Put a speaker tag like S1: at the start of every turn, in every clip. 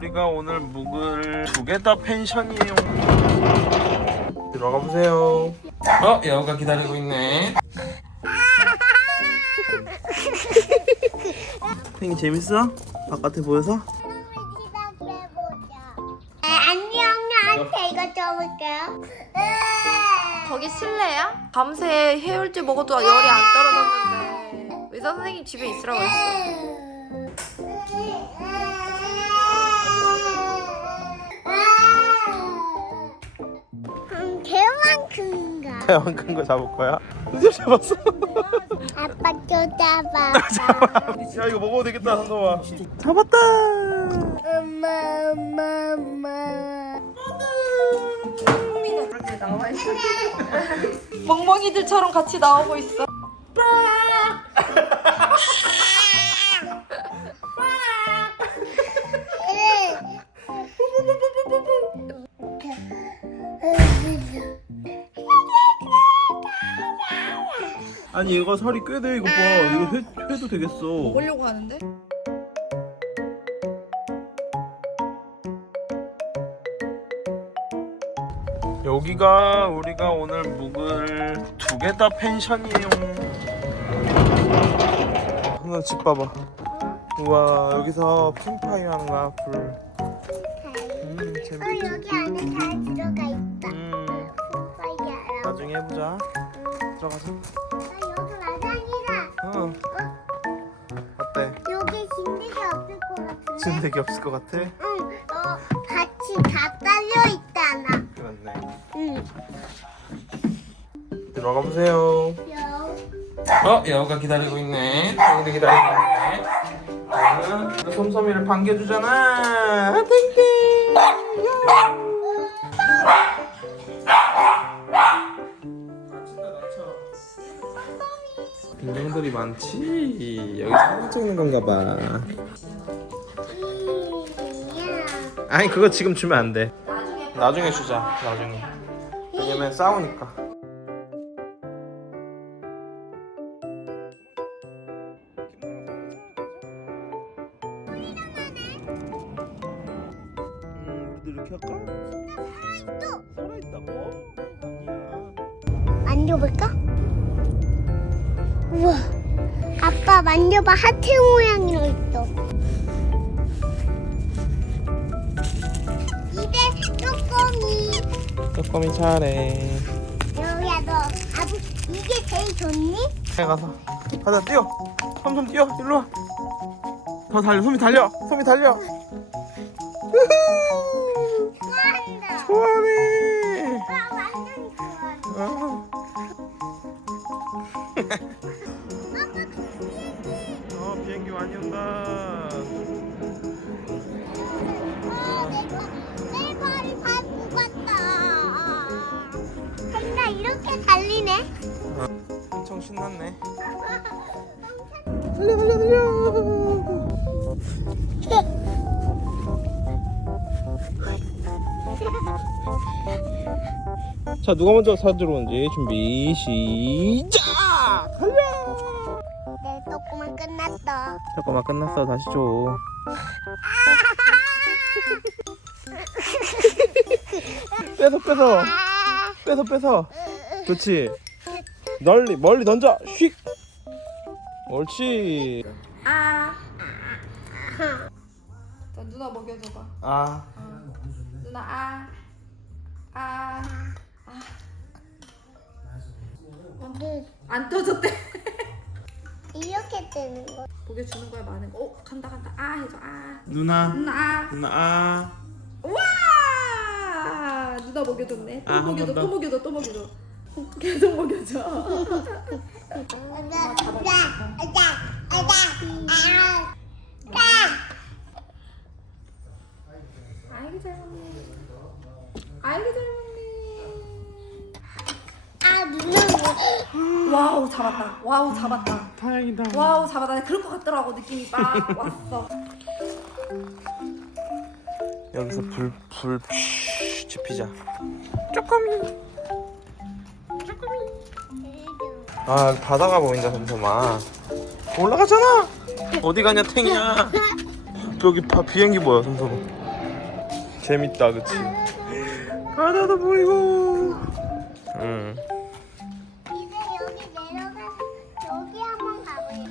S1: 우리가 오늘 묵을 두 개 다 펜션이에요. 들어가 보세요. 여우가 기다리고 있네. 팽이 재밌어? 바깥에 보여서?
S2: 안녕, 나한테 이거 줘볼게요.
S3: 거기 실내야? 밤새 해열제 먹어도 열이 안 떨어졌는데 의사 선생님 집에 있으라고 했어.
S2: 개만큼인가?
S1: 대왕 큰 거 잡을 거야? 드디어 잡았어.
S2: 아빠 또 잡아.
S1: 야 이거 먹어도 되겠다 한동아. 잡았다.
S2: 엄마.
S3: 그렇게 나와 있어. 멍멍이들처럼 같이 나오고 있어.
S1: 아니 얘가 살이 꽤 돼. 이거 봐. 이거 해도 되겠어.
S3: 먹으려고 하는데?
S1: 여기가 우리가 오늘 묵을 두 개 다 펜션이에요. 한번 집 봐봐. 우와 여기서 캠파이어 하는 거야. 불. 재밌지?
S2: 여기 안에 잘 들어가 있다. 빨리 알아.
S1: 나중에 해보자. 들어가자.
S2: 여기 마당이다.
S1: 어때?
S2: 여기 침대가 없을 것 같은데.
S1: 침대기 없을 것 같아?
S2: 응. 같이 다 딸려 있잖아.
S1: 그렇네.
S2: 응.
S1: 들어가 보세요. 여우가 기다리고 있네. 팽이를 기다리고 있네. 여우는 솜솜이를 반겨주잖아. 땡땡. 인형들이 많지. 여기 사진 찍는 건가 봐. 아니 그거 지금 주면 안 돼. 나중에 주자. 나중에. 왜냐면 싸우니까. 우리도 이렇게 할까? 살아있다고? 아니야.
S2: 만져볼까? 우와. 아빠 만져봐. 하트 모양으로 있어. 입에 쪼꼬미.
S1: 쪼꼬미 잘해.
S2: 여우야 너 아부 이게 제일 좋니?
S1: 가서 가자. 뛰어. 솜솜 뛰어. 일로 와. 더 달려. 솜이 달려. 솜이 달려.
S2: 좋아한다.
S1: 좋아하네.
S2: 아 완전 좋아한다.
S1: 비행기 많이 온다.
S2: 내 발이 밟고 갔다. 나 이렇게 달리네.
S1: 엄청 신났네. 달려. 자 누가 먼저 사주러 오는지 준비 시작. 달려.
S2: 내 조금만 끝났어.
S1: 잠깐만 끝났어. 다시 줘. 뺏어. 그렇지. 멀리 던져. 휙. 옳지.
S3: 자 누나 먹여줘봐. 누나 안 떠졌대.
S2: 이렇게 뜨는 거.
S3: 먹여주는 거야 많은 거. 간다 해줘.
S1: 누나.
S3: 누나 와 누나 먹여줬네. 또
S1: 한 번 더.
S3: 또 먹여줘. 계속 먹여줘. 아이고 잘 먹네.
S2: 아 누나
S3: 와우 잡았다.
S1: 다행이다.
S3: 와우 잡았다. 그럴 것 같더라고. 느낌이 막 왔어.
S1: 여기서 불 지피자. 쪼꼬미. 아 바다가 보인다. 솜솜아 올라가잖아. 어디 가냐 탱이야. 여기 비행기 뭐야 솜솜아. 재밌다, 그치? 바다도 보이고.
S2: 이제 여기 내려가서 여기 한번 가보자.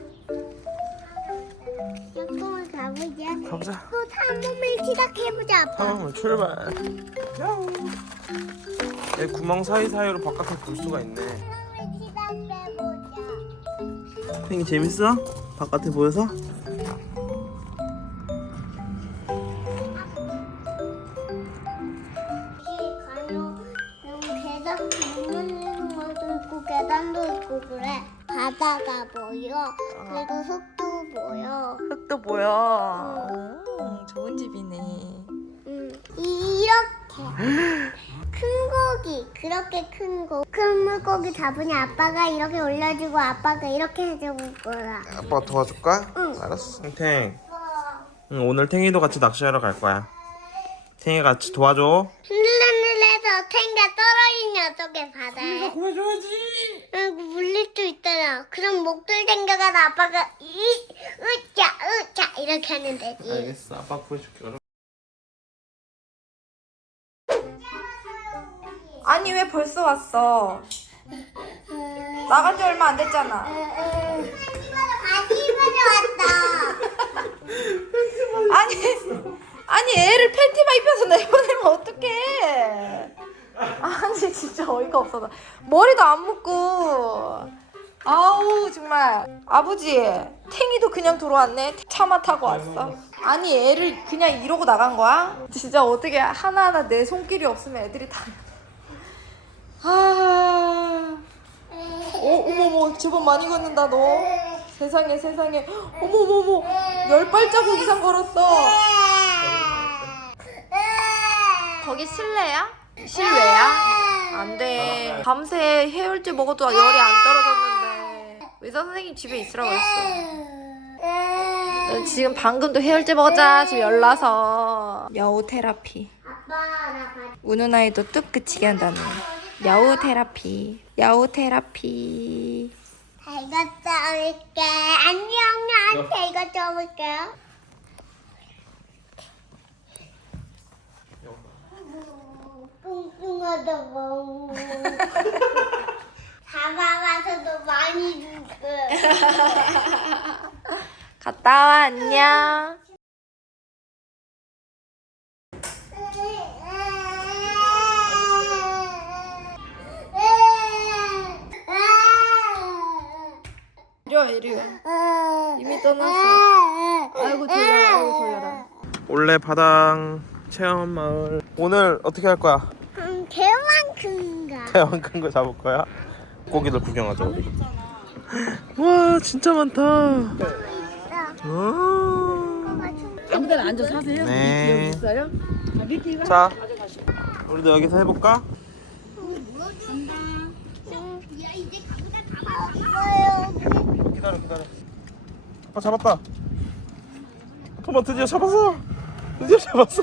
S2: 여기 가보자.
S1: 가보자.
S2: 또 탐험을 시작해보자, 아빠.
S1: 탐험을 출발. 야우. 내 구멍 사이사이로 바깥을 볼 수가 있네.
S2: 탐험을 시작해보자.
S1: 팽이 재밌어? 바깥에 보여서?
S2: 계단 무너지는 것도 있고 계단도 있고 그래. 바다가 보여. 그리고 흙도 보여.
S3: 흙도 보여. 좋은 집이네.
S2: 이렇게 큰 고기, 그렇게 큰 물고기 잡으니 아빠가 이렇게 올려주고 아빠가 이렇게 해줄 거야.
S1: 아빠가 도와줄까?
S2: 응.
S1: 알았어. 탱. 응, 오늘 탱이도 같이 낚시하러 갈 거야. 탱이가 같이 도와줘.
S2: 흔들흔들해서 탱가 떨어진 녀석의 바다에.
S1: 구해줘야지.
S2: 물릴 수 있잖아. 그럼 목줄 댕겨가서 아빠가 으짜 이렇게 하면 되지.
S1: 알겠어. 아빠 구해줄게.
S3: 아니 왜 벌써 왔어? 나간 지 얼마 안 됐잖아.
S2: 다시 입으러 왔다.
S3: 아니 애를 팬티만 입혀서 내보내면 어떡해? 아니 진짜 어이가 없어. 나 머리도 안 묶고. 아우 정말. 아버지 탱이도 그냥 들어왔네. 차만 타고 왔어. 아니 애를 그냥 이러고 나간 거야? 진짜 어떻게 하나하나 내 손길이 없으면 애들이 다. 어머머 제법 많이 걷는다 너. 세상에 어머머머 10발자국 이상 걸었어. 거기 실내야? 실외야? 안돼. 밤새 해열제 먹어도 열이 안 떨어졌는데 의사 선생님 집에 있으라고 했어. 지금 방금도 해열제 먹었잖아. 지금 열나서. 여우 테라피. 우는 아이도 뚝 그치게 한다는 여우 테라피.
S2: 잘 갔다 올게. 안녕. 나한테 이거 줘볼게요. 뚱뚱하다 뭐. 잡아봐서도 많이 주고.
S3: 갔다 와 안녕. 이리 와. 이미 떠났어. 아이고 졸려라.
S1: 올레 바당 체험 마을. 오늘 어떻게 할 거야?
S2: 개만큼가.
S1: 대왕 큰 거 잡을 거야? 고기들 구경하자 우리. 와 진짜 많다.
S4: 아무데나 앉아서 하세요.
S1: 네.
S4: 여기 있어요? 미끼가
S1: 자, 우리도 여기서 해볼까? 기다려. 아빠 잡았다. 아빠 드디어 잡았어. 드디어 잡았어.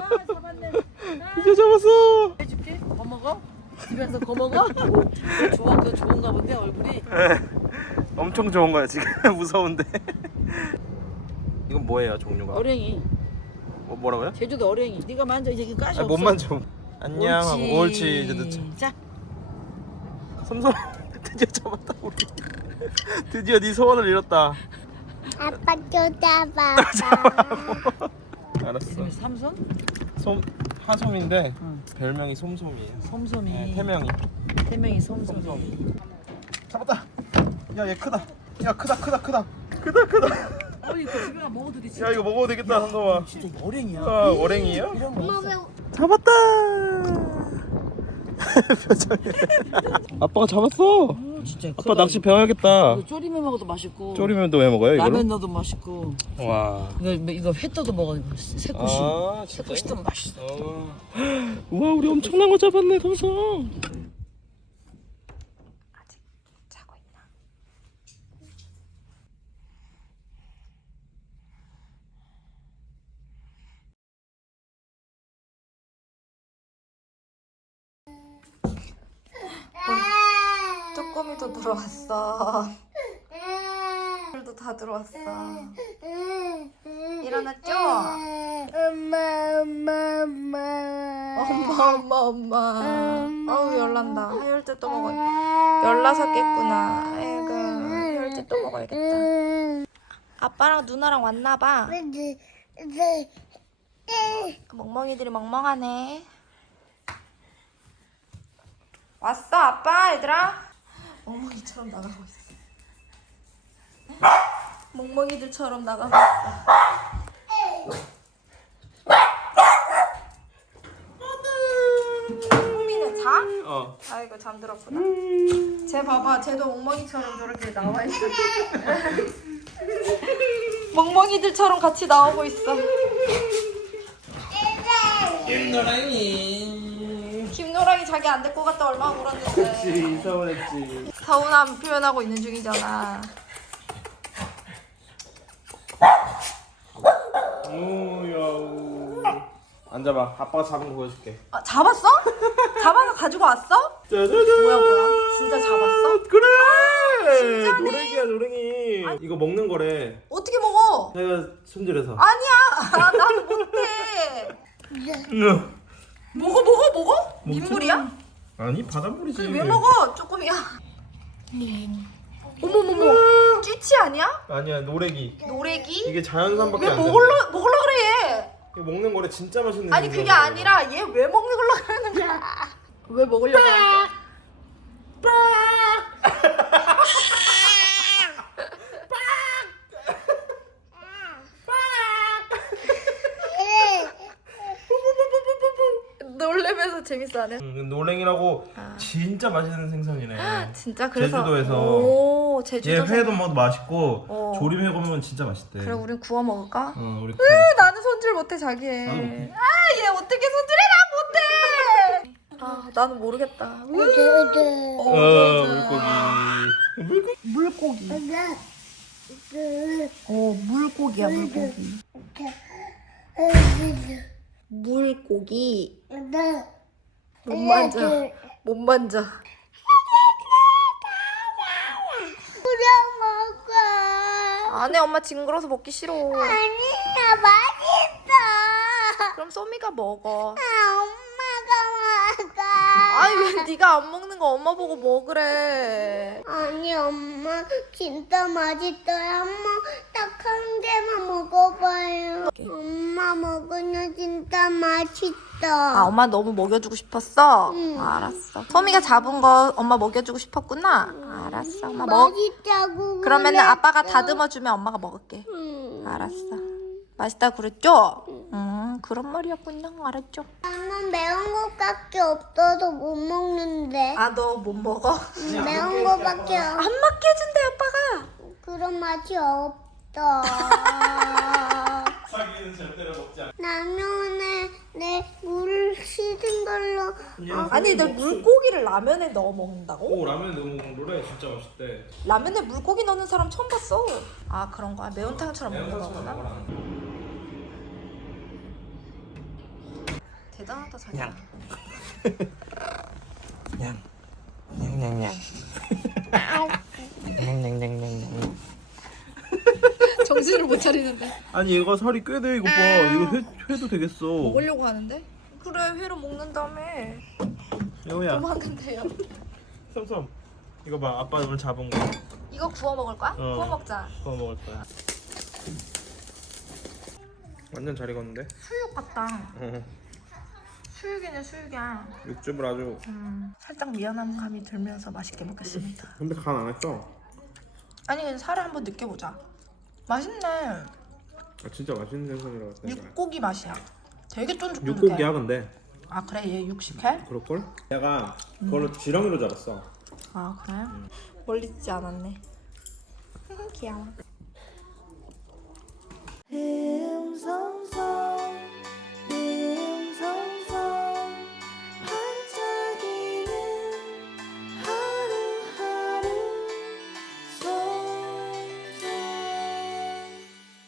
S4: 해줄게. 거 먹어? 집에서 거 먹어? 좋은가 본데 얼굴이.
S1: 엄청 좋은 거야 지금. 무서운데. 이건 뭐예요 종류가?
S4: 어랭이.
S1: 뭐라고요?
S4: 제주도 어랭이. 네가 만져 이제 가시 없어.
S1: 못 만져. 안녕. 옳지. 이제 넣자.
S4: 자,
S1: 섬섬. 드디어 잡았다 우리. 드디어 네 소원을 이뤘다.
S2: 아빠 쫓아봐.
S1: 알았어.
S4: 이름이 삼손?
S1: 하솜인데
S4: 응.
S1: 별명이 솜솜이에요.
S4: 솜솜이.
S1: 네, 태명이.
S4: 태명이 솜솜이.
S1: 잡았다. 야 얘 크다. 야 크다.
S4: 이거 집에 가 먹어도 되지.
S1: 야 이거 먹어도 되겠다 한동아.
S4: 진짜 이거 어랭이야.
S1: 아 어랭이요?
S4: 이런 거 없어.
S1: 잡았다. 표정이. 아빠가 잡았어.
S4: 진짜
S1: 아빠 낚시 배워야겠다.
S4: 이거 졸이면 먹어도 맛있고.
S1: 졸이면 또 왜 먹어요 이거를?
S4: 라면 넣어도 맛있고.
S1: 와.
S4: 이거 회 떠도 먹어. 이거 새꼬시.
S1: 아,
S4: 새꼬시 뜨면 맛있어.
S1: 우와 우리 엄청난 거 잡았네 솜솜.
S3: 아직 자고 있나? 쪼꼬미도 들어왔어. 들도 다 들어왔어. 일어났죠?
S2: 엄마.
S3: 엄마. 아우 열난다. 하열제 또 먹어. 열나섰겠구나. 아이고 하열제 또 먹어야겠다. 아빠랑 누나랑 왔나봐. 멍멍이들이 멍멍하네. 왔어 아빠 얘들아. 멍멍이처럼 나가고 있어. 멍멍이들처럼 나가고 있어. 호미는 자?
S1: 어.
S3: 아이고 잠들었구나. 쟤 봐봐, 쟤도 멍멍이처럼 저렇게 나와 있어. 멍멍이들처럼 같이 나오고 있어.
S1: 김노랑이.
S3: 김노랑이 자기 안 데리고 갔다 얼마나 울었는데.
S1: 그치 서운했지.
S3: 서운함 표현하고 있는 중이잖아.
S1: 오야우. 앉아봐. 아빠가 잡은 거 보여줄게.
S3: 아, 잡았어? 잡아서 가지고 왔어?
S1: 짜자잔.
S3: 뭐야? 진짜 잡았어?
S1: 그래.
S3: 진짜네.
S1: 노랭이야 노랭이. 이거 먹는 거래.
S3: 어떻게 먹어?
S1: 내가 손질해서.
S3: 아니야, 나는 못해.
S1: 응.
S3: 먹어? 민물이야?
S1: 아니 바닷물이지.
S3: 왜 먹어? 조금이야. 어머머머, 쥐치 아니야?
S1: 아니야 노래기.
S3: 노래기?
S1: 이게 자연산밖에
S3: 왜
S1: 안 돼.
S3: 먹으려 그래 얘?
S1: 이거 먹는 거래. 진짜 맛있는.
S3: 아니 그게
S1: 생선이야.
S3: 아니라 얘 왜 먹으려 그러는 거야? 왜 먹으려고 하는 거야? 놀래면서 재밌어하네.
S1: 노랭이라고 진짜 맛있는 생선이네.
S3: 진짜 그래서
S1: 제주도에서.
S3: 오
S1: 얘
S3: 제주도
S1: 회도 먹어도 맛있고 조림해 먹으면 진짜 맛있대.
S3: 그래 우린 구워 먹을까?
S1: 우리
S3: 나는 손질 못해 자기.
S1: 나도 못해.
S3: 아 얘 어떻게 손질해? 나 못해. 아 나는 모르겠다.
S1: 물고기.
S3: 물고기야 물고기. 물고기. 못 만져. 못 만져.
S2: 먹어.
S3: 안해 엄마 징그러서 먹기 싫어.
S2: 아니야, 맛있어.
S3: 그럼 소미가 먹어.
S2: 엄마가 먹어.
S3: 아니 왜 네가 안 먹는 거 엄마 보고 먹으래.
S2: 아니, 엄마 진짜 맛있어요. 엄마 딱 한 개만 먹어봐요. 엄마 먹으면 진짜 맛있어.
S3: 아 엄마 너무 먹여주고 싶었어?
S2: 응.
S3: 알았어. 소미가 잡은 거 엄마 먹여주고 싶었구나? 알았어 엄마 먹.
S2: 맛있다고.
S3: 그러면은
S2: 그랬어.
S3: 아빠가 다듬어 주면 엄마가 먹을게. 알았어. 맛있다 그랬죠? 그런 말이었군요. 알았죠?
S2: 나는 매운 것밖에 없어서 못 먹는데.
S3: 아 너 못 먹어?
S2: 매운 거밖에
S3: 안 먹게 해준대 아빠가.
S2: 그런 맛이 없어.
S1: 자기는 절대로 먹지 않아.
S2: 라면에 내 물 씻은 걸로.
S3: 아니 너 물고기를 라면에 넣어 먹는다고?
S1: 오 라면 너무 노래 진짜 맛있대.
S3: 라면에 물고기 넣는 사람 처음 봤어. 아 그런 거야? 매운탕처럼 먹는 거구나. 대단하다 자기.
S1: 냥냥냥. 냥냥냥냥.
S3: 정신을 못 차리는데.
S1: 아니 얘가 살이 꽤 돼. 이거 봐. 이거 회도 되겠어.
S3: 먹으려고 하는데? 그래 회로 먹는다며.
S1: 여우야.
S3: 도망간대요.
S1: 썸썸. 이거 봐. 아빠 오늘 잡은 거.
S3: 이거 구워 먹을 거야?
S1: 어.
S3: 구워 먹자.
S1: 구워 먹을 거야. 완전 잘 익었는데?
S3: 수육 같다.
S1: 어.
S3: 수육이네 수육이야.
S1: 육즙을 아주.
S3: 살짝 미안한 감이 들면서 맛있게 먹겠습니다.
S1: 근데 간 안 했어.
S3: 아니 그냥 살을 한번 느껴보자. 맛있네.
S1: 아, 진짜 맛있는 생선이라고 했다.
S3: 육고기 맛이야. 되게 쫀득쫀득해.
S1: 육고기야 근데.
S3: 아 그래 얘 육식해?
S1: 그럴걸? 내가 그걸로 지렁이로 잡았어.
S3: 아 그래? 멀리 있지 않았네. 귀여워.